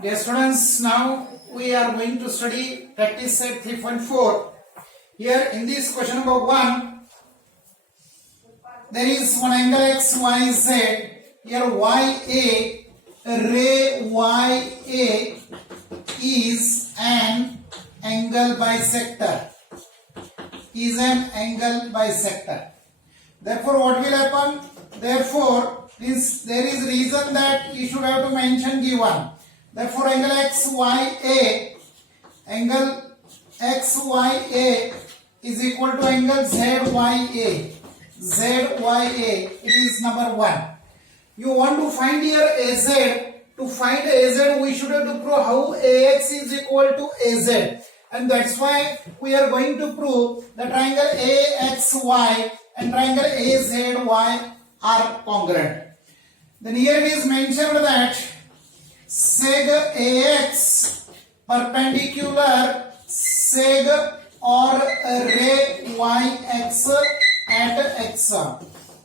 Dear students, now we are going to study practice set 3.4. Here in this question number 1, there is one angle x, y, z. Here YA, ray YA is an angle bisector. Is an angle bisector. Therefore, what will happen? Therefore, there is reason that you should have to mention given. Therefore, angle XYA is equal to angle ZYA. ZYA, it is number 1. You want to find here AZ. To find AZ, we should have to prove how AX is equal to AZ. And that's why we are going to prove the triangle AXY and triangle AZY are congruent. Then here it is mentioned that seg AX perpendicular seg or ray YX at X.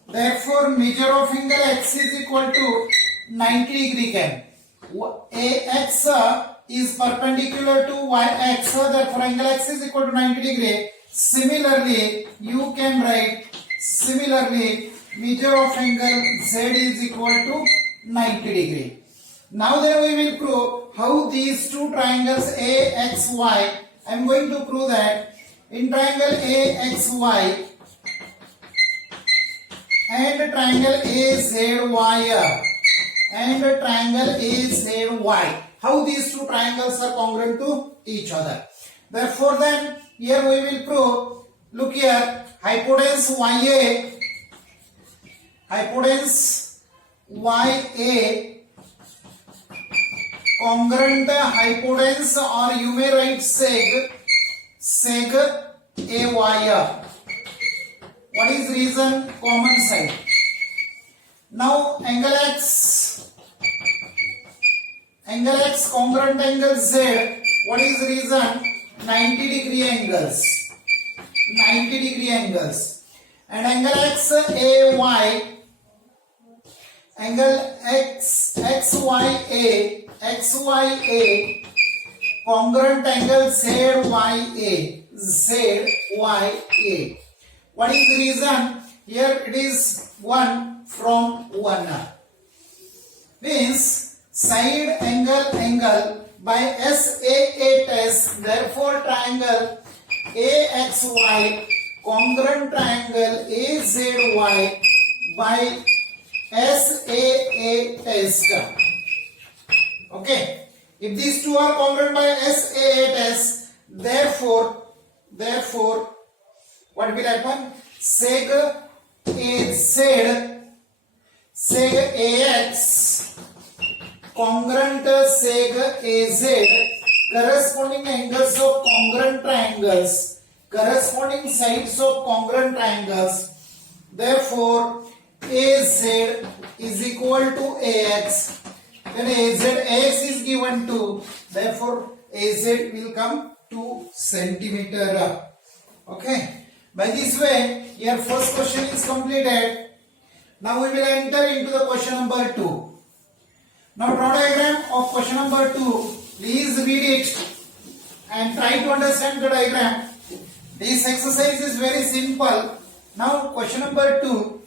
Therefore, measure of angle X is equal to 90 degree can. AX is perpendicular to YX, therefore angle X is equal to 90 degree. Similarly, you can write measure of angle Z is equal to 90 degree. Now then we will prove how these two triangles AXY. I am going to prove that in triangle AXY and triangle AZY and triangle AZY, how these two triangles are congruent to each other. Therefore then here we will prove, look here, hypotenuse YA congruent hypotenuse, or you may write seg AY. What is reason? Common side. Now angle X congruent angle Z. What is reason? 90 degree angles. And angle XAY, angle XYA congruent angle ZYA. What is the reason? Here it is 1 from 1. Means side angle by SAA test. Therefore, triangle AXY congruent triangle AZY by SAA test. Okay. If these two are congruent by SAA test, therefore, what will happen? Seg AX congruent seg AZ, corresponding angles of congruent triangles, corresponding sides of congruent triangles. Therefore, AZ is equal to AX. Then AX is given 2. Therefore, AZ will come 2 centimeter. Okay. By this way, your first question is completed. Now we will enter into the question number 2. Now draw diagram of question number 2. Please read it and try to understand the diagram. This exercise is very simple. Now question number 2.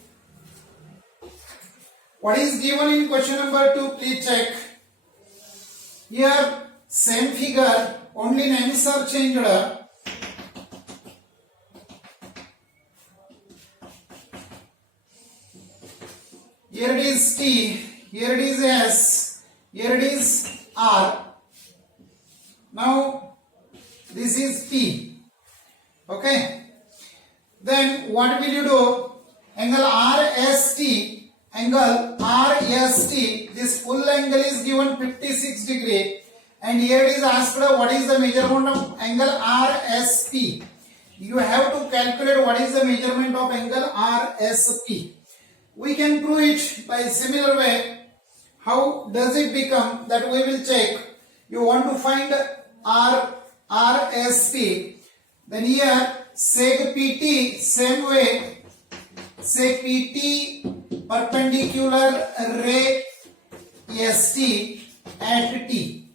What is given in question number 2? Please check. Here same figure, only names are changed. Here it is T, here it is S, here it is R. Now this is P. Okay. Then what will you do? Angle RST, this full angle is given 56 degree, and here it is asked what is the measurement of angle RSP. You have to calculate what is the measurement of angle RSP. We can prove it by a similar way. How does it become? That we will check. You want to find RSP. Then here seg PT, same way, seg PT perpendicular ray ST at T.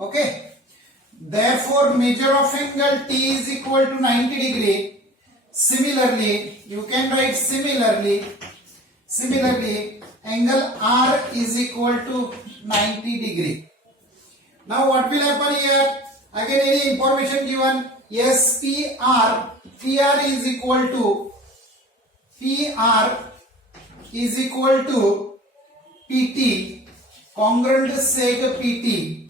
Okay. Therefore, measure of angle T is equal to 90 degree. Similarly, you can write similarly, angle R is equal to 90 degree. Now what will happen here? Again any information given, yes, PR is equal to PT, congruent sec PT.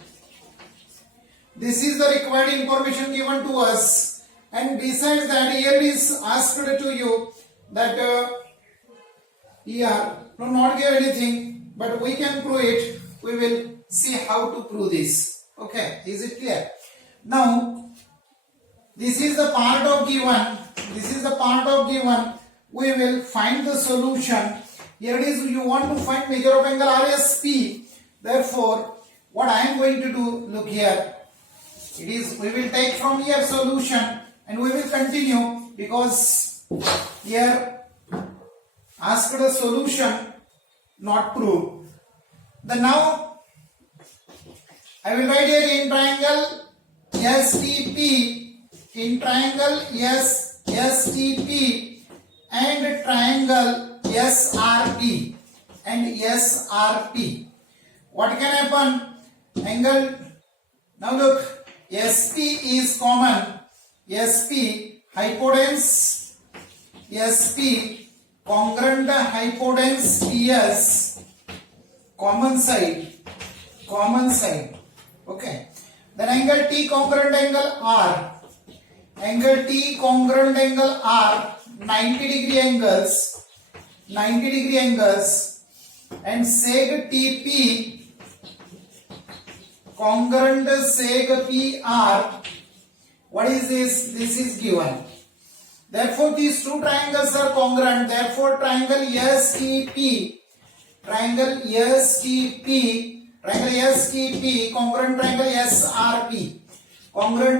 This is the required information given to us, and besides that here is asked to you that here no not give anything, but we can prove it. We will see how to prove this. Okay, is it clear? Now this is the part of given, we will find the solution. Here it is, you want to find measure of angle RSP. Therefore what I am going to do, look here, it is, we will take from here solution and we will continue, because here asked a solution, not proof. Then now I will write here in triangle STP, and triangle SRP What can happen? Angle, now look, SP is common, SP hypotenuse, SP congruent hypotenuse PS, common side. Okay. Then angle T congruent angle R. 90 degree angles, and sec TP congruent sec PR. What is this? This is given. Therefore these two triangles are congruent. Therefore triangle STP, congruent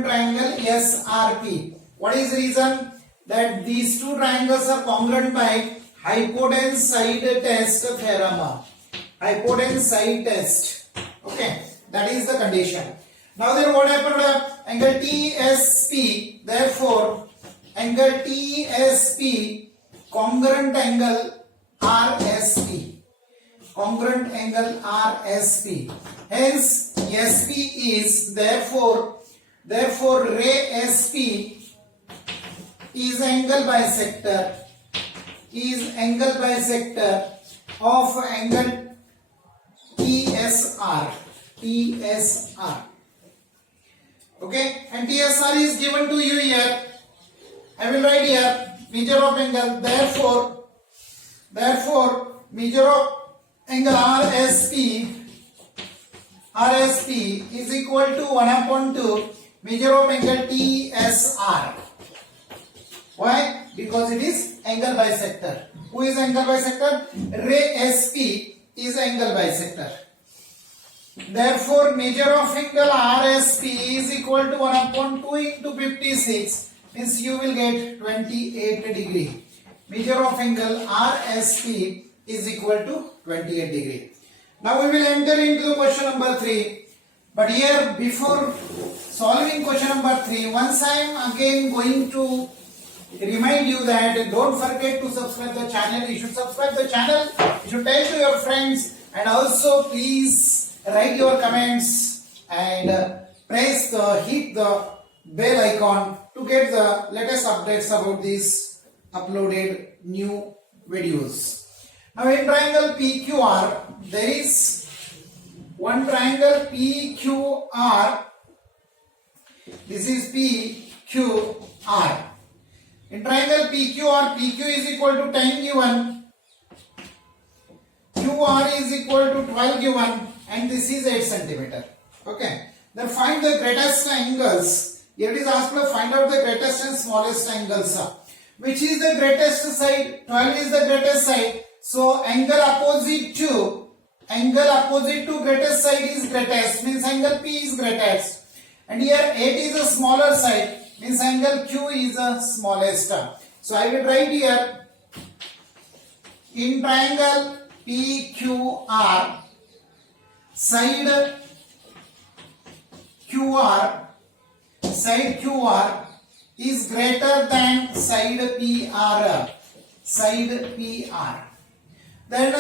triangle SRP. What is the reason? That these two triangles are congruent by hypotenuse side test theorem. Okay, that is the condition. Now then what happened? Angle TSP, therefore angle TSP congruent angle RSP. Hence SP is, therefore ray SP is angle bisector of angle TSR. Okay, and TSR is given to you here. I will write here measure of angle. Therefore measure of angle RSP is equal to 1/2 measure of angle TSR. Why? Because it is angle bisector. Who is angle bisector? Ray SP is angle bisector. Therefore measure of angle RSP is equal to 1/2 into 56, means you will get 28 degree. Measure of angle RSP is equal to 28 degree. Now we will enter into the question number 3. But here, before solving question number 3, once I am again going to remind you that don't forget to subscribe the channel. You should subscribe the channel. You should tell to your friends, and also please write your comments and hit the bell icon to get the latest updates about these uploaded new videos. Now in triangle PQR, there is one triangle PQR. This is PQR. In triangle PQR, PQ is equal to 10 given, QR is equal to 12 given, and this is 8 centimeter. Okay. Then find the greatest angles. Here it is asked to find out the greatest and smallest angles. Which is the greatest side? 12 is the greatest side. So angle opposite to greatest side is greatest, means angle P is greatest. And here 8 is a smaller side, means angle Q is the smallest. So I will write here in triangle PQR, side QR, side QR is greater than side PR, side PR. Then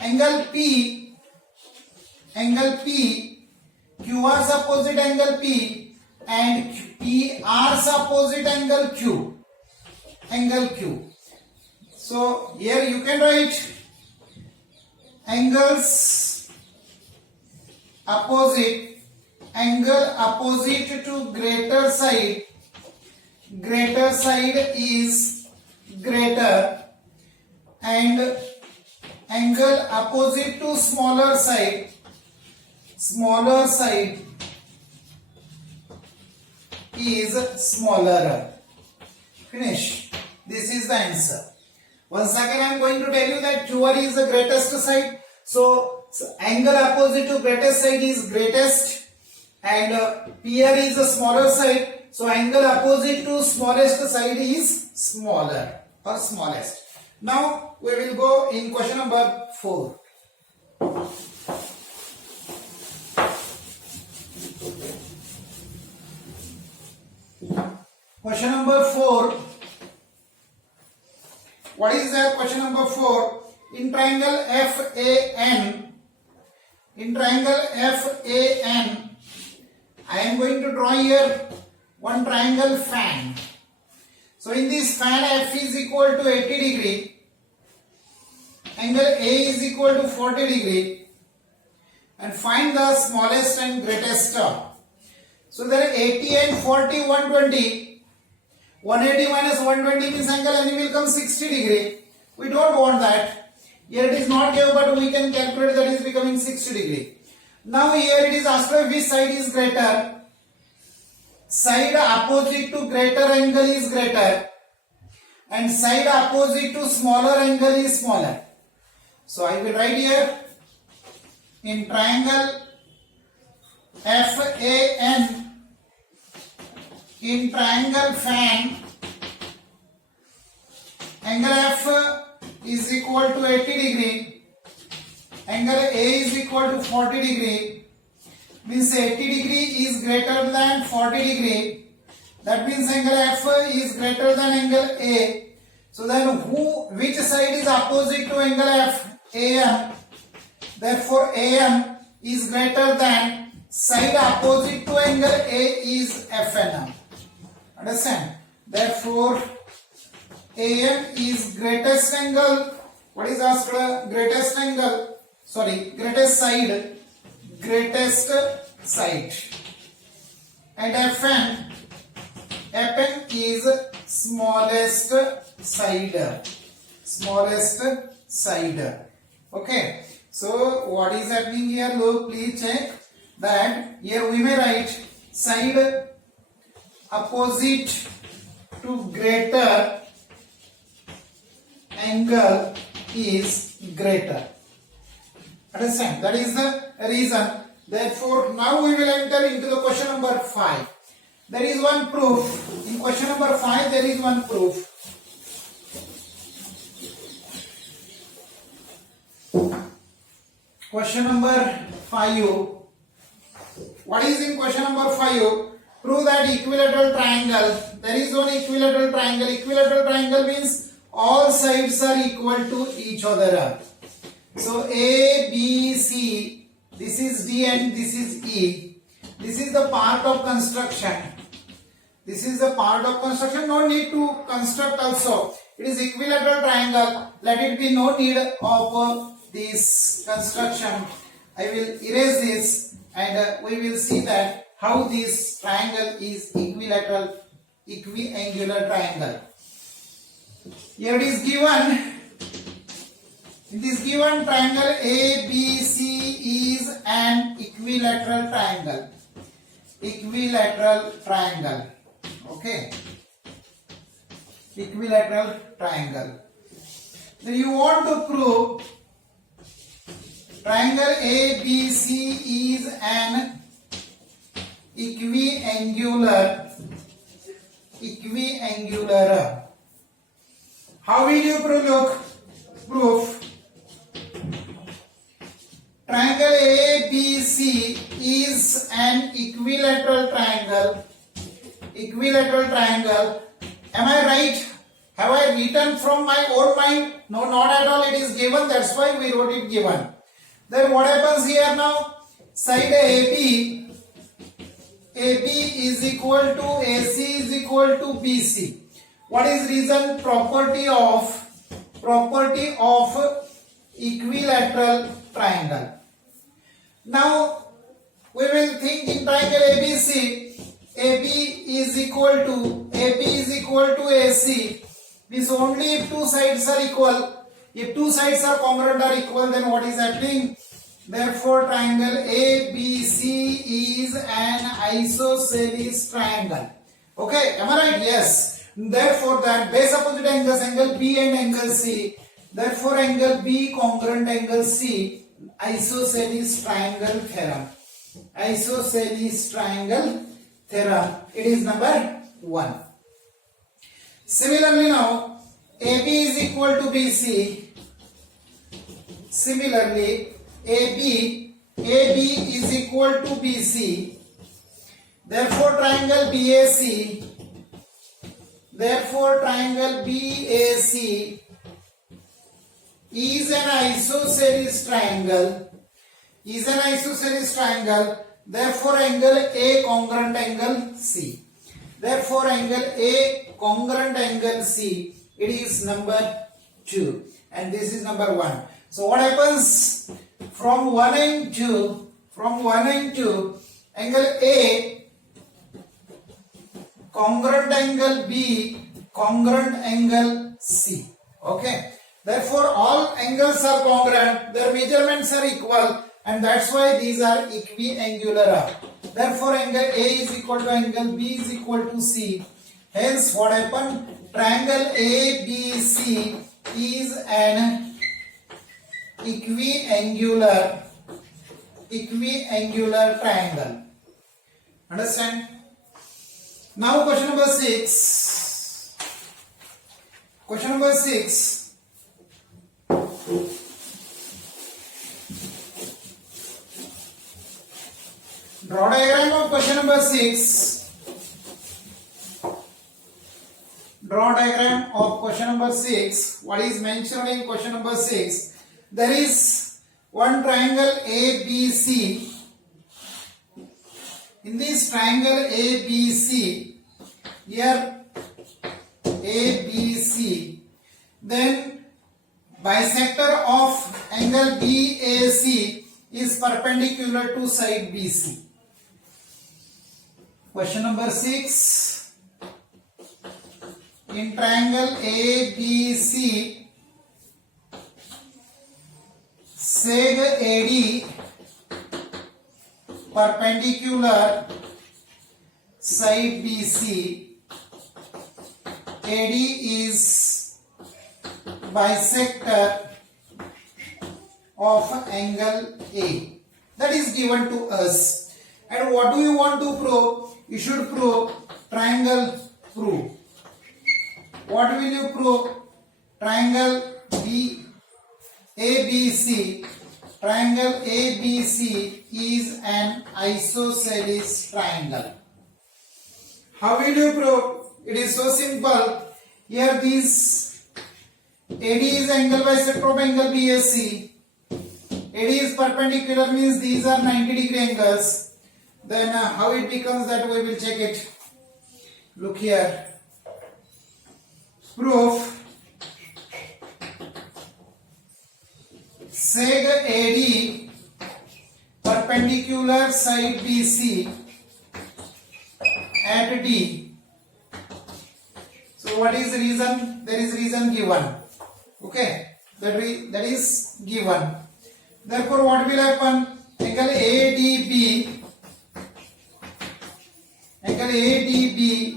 angle P, QR's opposite angle P and PR's opposite angle Q, So here you can write angles opposite, angle opposite to greater side is greater, and angle opposite to smaller side is smaller. Finish. This is the answer. Once again I am going to tell you that QR is the greatest side. So angle opposite to greatest side is greatest, and PR is the smaller side. So angle opposite to smallest side is smaller or smallest. Now we will go in question number 4. Question number 4. What is that? Question number 4. In triangle FAN, I am going to draw here one triangle fan. So in this fan, F is equal to 80 degree, angle A is equal to 40 degree, and find the smallest and greatest term. So there are 80 and 40, 120. 180 minus 120 means angle any will come 60 degree. We don't want that. Here it is not given, but we can calculate that is becoming 60 degree. Now here it is asked which side is greater. Side opposite to greater angle is greater, and side opposite to smaller angle is smaller. So I will write here in triangle FAN, in triangle fan, angle F is equal to 80 degree, angle A is equal to 40 degree, means 80 degree is greater than 40 degree. That means angle F is greater than angle A. So then which side is opposite to angle F? AM. Therefore AM is greater than side opposite to angle A is FN. Understand? Therefore AM is greatest angle. What is asked? Greatest angle. Sorry, greatest side. Greatest side. And FN is smallest side. Smallest side. Okay. So what is happening here? Look, please check that here we may write side opposite to greater angle is greater. Understand? That is the reason. Therefore, now we will enter into the question number 5. There is one proof. In question number 5, there is one proof. Question number 5. What is in question number 5? Prove that equilateral triangle. There is one equilateral triangle. Equilateral triangle means all sides are equal to each other. So A, B, C, this is D and this is E. This is the part of construction. This is the part of construction. No need to construct also. It is equilateral triangle. Let it be no need of this construction. I will erase this and we will see that how this triangle is equilateral, equiangular triangle. Here it is given. In this given triangle ABC is an equilateral triangle. Equilateral triangle. Okay. Equilateral triangle. Then you want to prove triangle ABC is an equiangular. How will you prove? Look, proof. triangle ABC is an equilateral triangle. Equilateral triangle. Am I right? Have I written from my own mind? No, not at all. It is given. That's why we wrote it given. Then what happens here now? Side AB is equal to AC is equal to BC. What is reason? Property of equilateral triangle. Now we will think in triangle ABC. AB is equal to AC. Means only if two sides are equal. If two sides are congruent or equal, then what is happening? Therefore, triangle ABC is an isosceles triangle. Okay, am I right? Yes. Therefore, that base opposite angles, angle B and angle C. Therefore, angle B congruent angle C, isosceles triangle theorem. Isosceles triangle theorem. It is number 1. Similarly, now AB is equal to BC. Similarly, AB is equal to BC. Therefore, triangle BAC. Therefore, triangle BAC is an isosceles triangle. Is an isosceles triangle. Therefore, angle A congruent angle C. Therefore, angle A congruent angle C. It is number 2, and this is number 1. So, what happens? From 1 and 2, angle A congruent angle B congruent angle C. Okay. Therefore, all angles are congruent, their measurements are equal, and that's why these are equiangular. Therefore, angle A is equal to angle B is equal to C. Hence, what happened? Triangle ABC is an equiangular triangle. Understand? Now question number 6. Question number 6. Draw diagram of question number 6. Draw diagram of question number 6. What is mentioned in question number 6? There is one triangle ABC. In this triangle ABC, here ABC, then bisector of angle BAC is perpendicular to side BC. Question number 6. In triangle ABC, seg AD perpendicular side BC. AD is bisector of angle A. That is given to us. And what do you want to prove? You should prove triangle prove. What will you prove? Triangle ABC. Triangle ABC is an isosceles triangle. How will you prove? It is so simple. Here this AD is angle bisector of angle BAC. AD is perpendicular means these are 90-degree angles. Then how it becomes that we will check it. Look here. Proof. Seg AD perpendicular side BC at D. So what is the reason? There is reason given. Okay, that is given. Therefore, what will happen? Angle ADB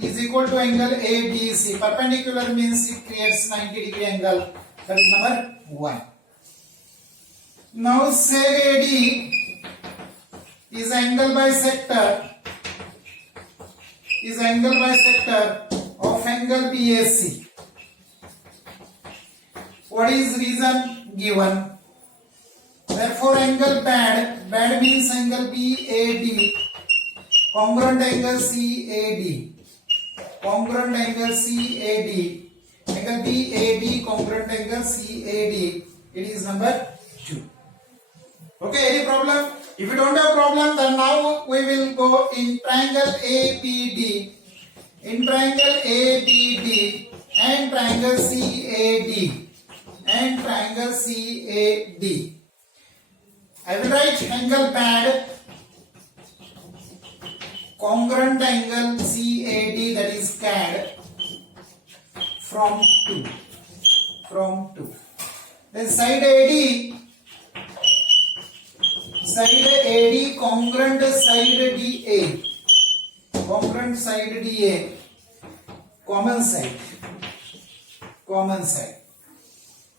is equal to angle ABC. Perpendicular means it creates 90-degree angle. That is number 1. Now seg AD is angle bisector of angle BAC. What is reason given? Therefore, angle bad means angle BAD, congruent angle CAD, congruent angle CAD, angle BAD, congruent angle CAD. It is number 2. Okay, any problem? If you don't have problem, then now we will go in triangle ABD, in triangle ABD and triangle CAD, and triangle CAD. I will write angle bad, congruent angle CAD, that is CAD, from 2. Then side AD, congruent side DA, congruent side DA, common side.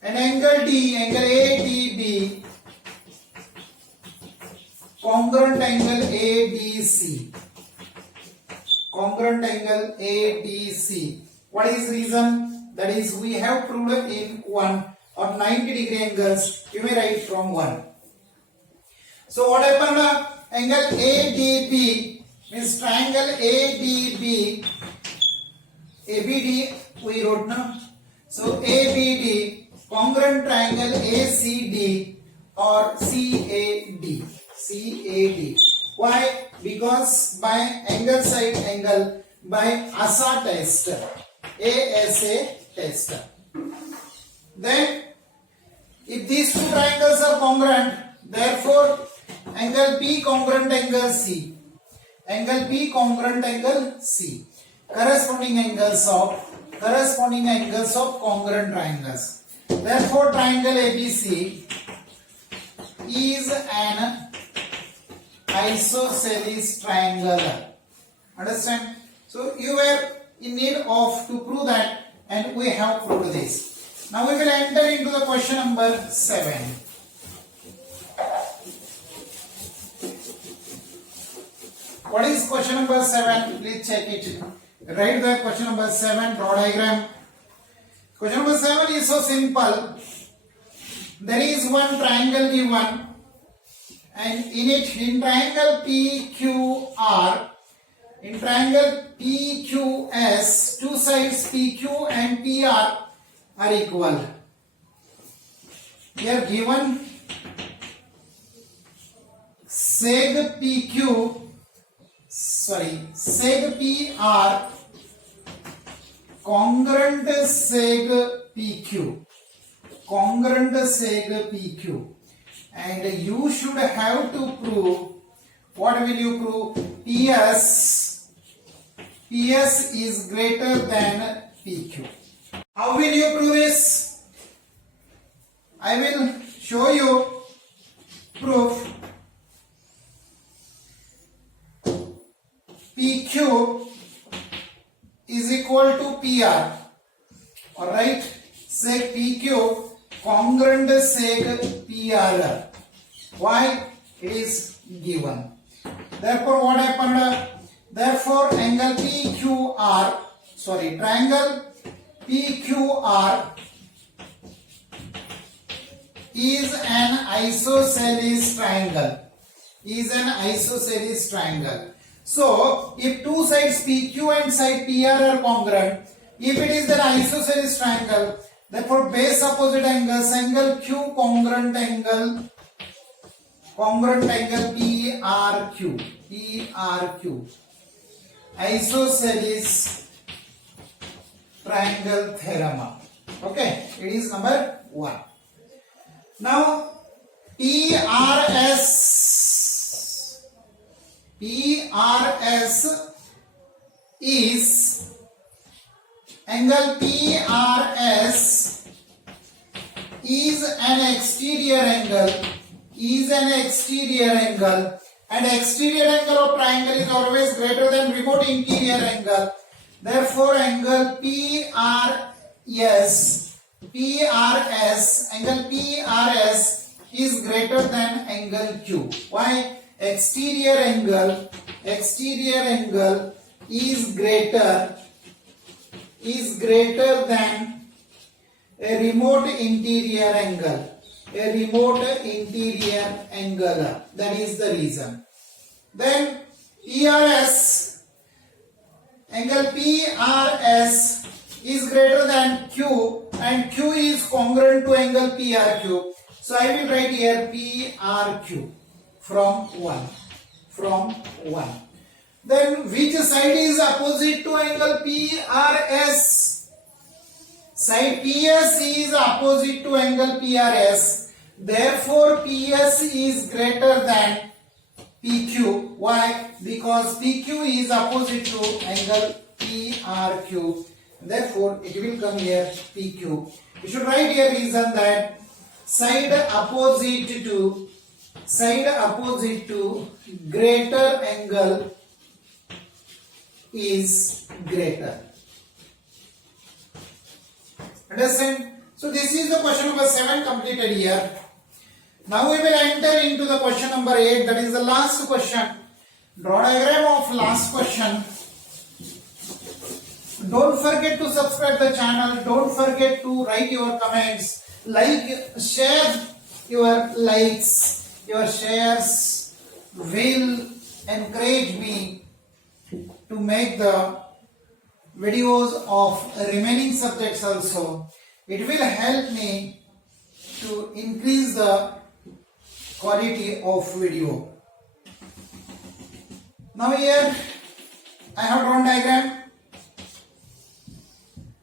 And angle D, angle ADB, congruent angle ADC, congruent angle ADC. What is reason? That is, we have proved in 1 or 90-degree angles, you may write from 1. So what happened? Angle ADB means triangle ADB, ABD we wrote now. So ABD, congruent triangle ACD or CAD. Why? Because by angle side angle by ASA test. Then if these two triangles are congruent, therefore angle P congruent angle C. Angle P congruent angle C. Corresponding angles of congruent triangles. Therefore triangle ABC is an isosceles triangle. Understand? So you were in need of to prove that, and we have proved this. Now we will enter into the question number 7. What is question number 7? Please check it. Write the question number 7, draw diagram. Question number 7 is so simple. There is one triangle given, and in triangle PQR, in triangle PQS, two sides PQ and PR are equal. Here given seg PR congruent seg PQ, and you should have to prove, what will you prove? PS is greater than PQ. How will you prove this? I will show you proof. PQ is equal to PR. Alright, seg PQ congruent seg PR. Why? It is given. Therefore, what happened? Therefore, angle triangle PQR is an isosceles triangle. So, if two sides PQ and side PR are congruent, if it is an isosceles triangle, therefore base opposite angles, angle Q congruent angle PRQ, isosceles triangle theorem. Okay, it is number 1. Now PRS is angle PRS is an exterior angle, and exterior angle of triangle is always greater than remote interior angle. Therefore, angle angle PRS is greater than angle Q. Why? Exterior angle is greater than a remote interior angle. a remote interior angle. That is the reason. Then ERS, angle PRS is greater than Q and Q is congruent to angle PRQ. So I will write here PRQ from 1. Then which side is opposite to angle PRS? Side PS is opposite to angle PRS. Therefore PS is greater than PQ. Why? Because PQ is opposite to angle PRQ. Therefore it will come here PQ. You should write here reason that side opposite to greater angle is greater. Understand? So this is the question number 7 completed here. Now we will enter into the question number 8, that is the last question. Draw diagram of last question. Don't forget to subscribe the channel. Don't forget to write your comments. Like, share your likes. Your shares will encourage me to make the videos of remaining subjects also. It will help me to increase the quality of video. Now here I have drawn diagram.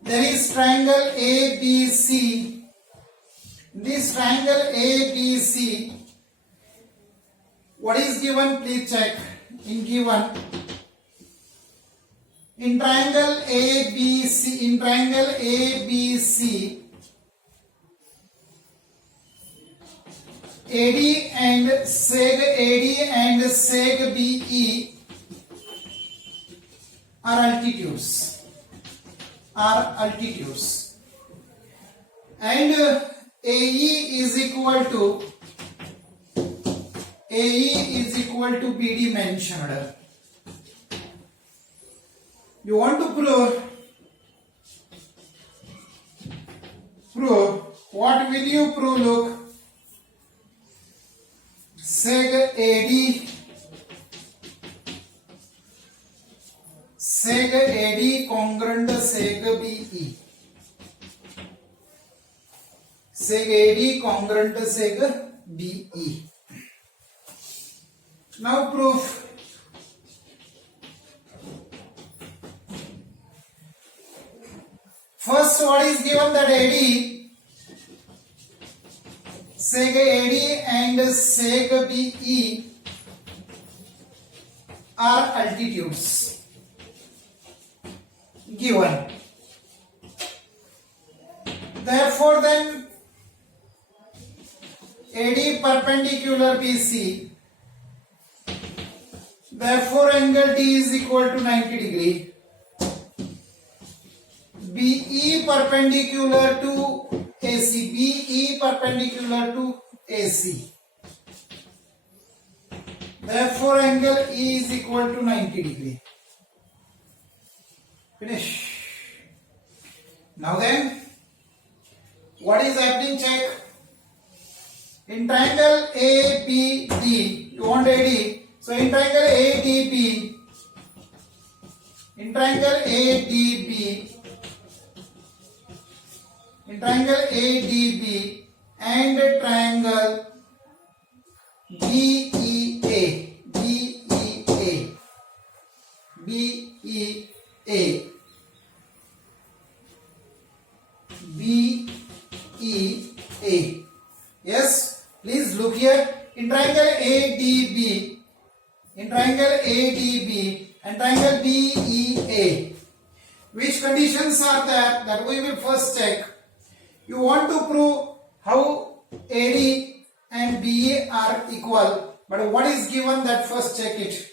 There is triangle ABC. This triangle ABC, what is given? Please check. In triangle ABC, AD and seg BE are altitudes. And AE is equal to BD mentioned. You want to prove what will you prove? Look, seg AD congruent seg BE. Seg AD congruent seg BE. Now proof. First, what is given? That AD, seg AD and seg BE are altitudes given. Therefore, then AD perpendicular BC. Therefore, angle D is equal to 90 degree. BE perpendicular to AC. Therefore, angle E is equal to 90 degree. Finish. Now then, what is happening? Check. In triangle ABD, you want AD. So in triangle ADB, in triangle ADB and triangle BEA Yes, please look here. In triangle ADB and triangle BEA, which conditions are there? That we will first check. You want to prove how AD and BA are equal, but what is given? That first check it,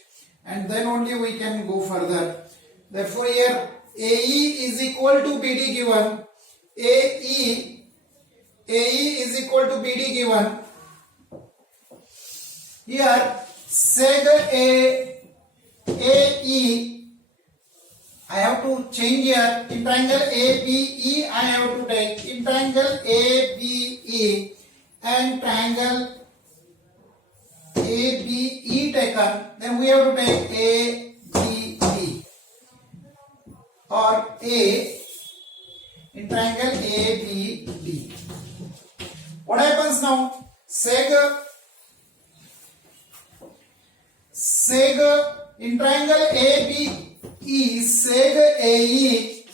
and then only we can go further. Therefore, here AE is equal to BD given. AE is equal to BD given. Here seg AE, I have to change here. In triangle ABE, I have to take in triangle ABE, and triangle ABE taken, then we have to take AGB or A in triangle ABD. What happens now? Seg in triangle ABE, seg AE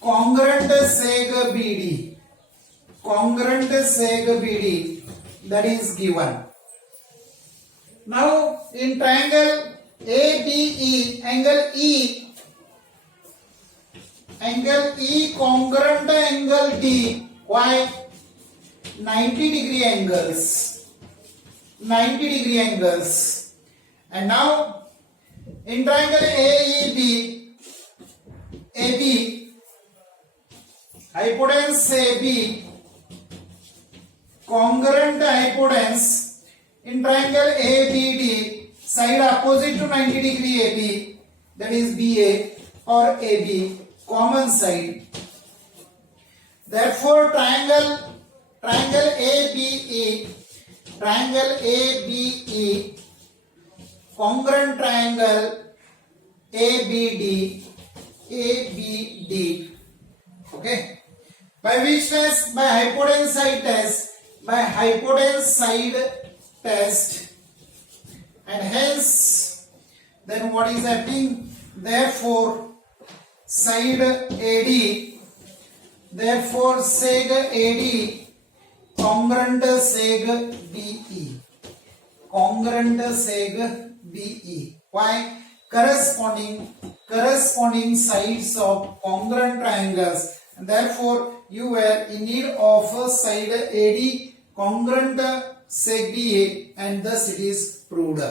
congruent seg BD. Congruent seg BD, that is given. Now in triangle ABE, angle E congruent angle D. Why? 90-degree angles. 90-degree angles. And now in triangle AEB, AB, hypotenuse AB, congruent hypotenuse in triangle ABD, side opposite to 90-degree AB, that is BA or AB, common side. Therefore triangle ABE, congruent triangle ABD, okay, by which test? By hypotenuse side test. By hypotenuse side test, and hence then what is happening? Therefore side AD, therefore seg AD congruent seg BE, congruent seg BE. Why? Corresponding sides of congruent triangles, and therefore you were in need of a side AD congruent seg BE, and thus it is proved.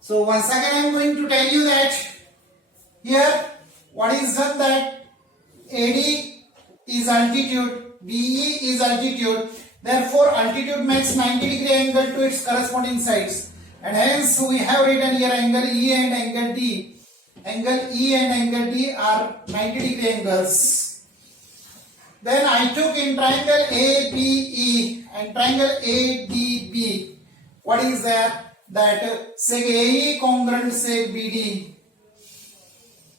So once again I am going to tell you that here what is done, that AD is altitude, BE is altitude, therefore altitude makes 90-degree angle to its corresponding sides, and hence we have written here angle E and angle D. Angle E and angle D are 90-degree angles. Then I took in triangle ABE and triangle ADB. What is there? That seg AE congruent seg BD.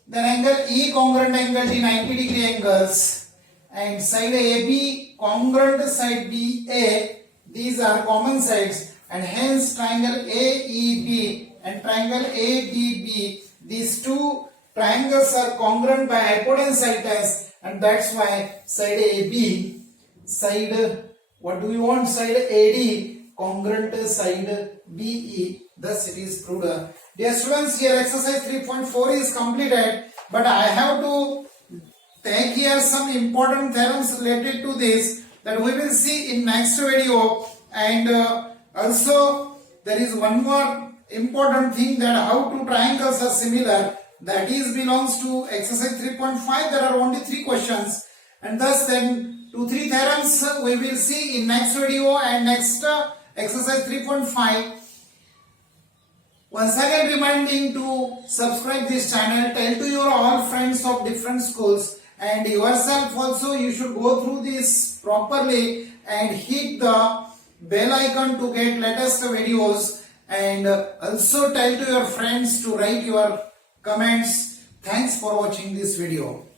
Then angle E congruent angle D, 90-degree angles, and side AB congruent side BA. These are common sides, and hence triangle AEB and triangle ADB. These two triangles are congruent by hypotenuse side test. And that's why side AB, side, what do we want? Side AD, congruent side BE, thus it is proved. Dear students, here exercise 3.4 is completed, but I have to take here some important theorems related to this that we will see in next video. And also there is one more important thing, that how two triangles are similar. That is belongs to exercise 3.5. There are only 3 questions, and thus then 2-3 theorems we will see in next video and next exercise 3.5. Once again reminding to subscribe this channel, tell to your all friends of different schools, and yourself also you should go through this properly and hit the bell icon to get latest videos, and also tell to your friends to write your comments. Thanks for watching this video.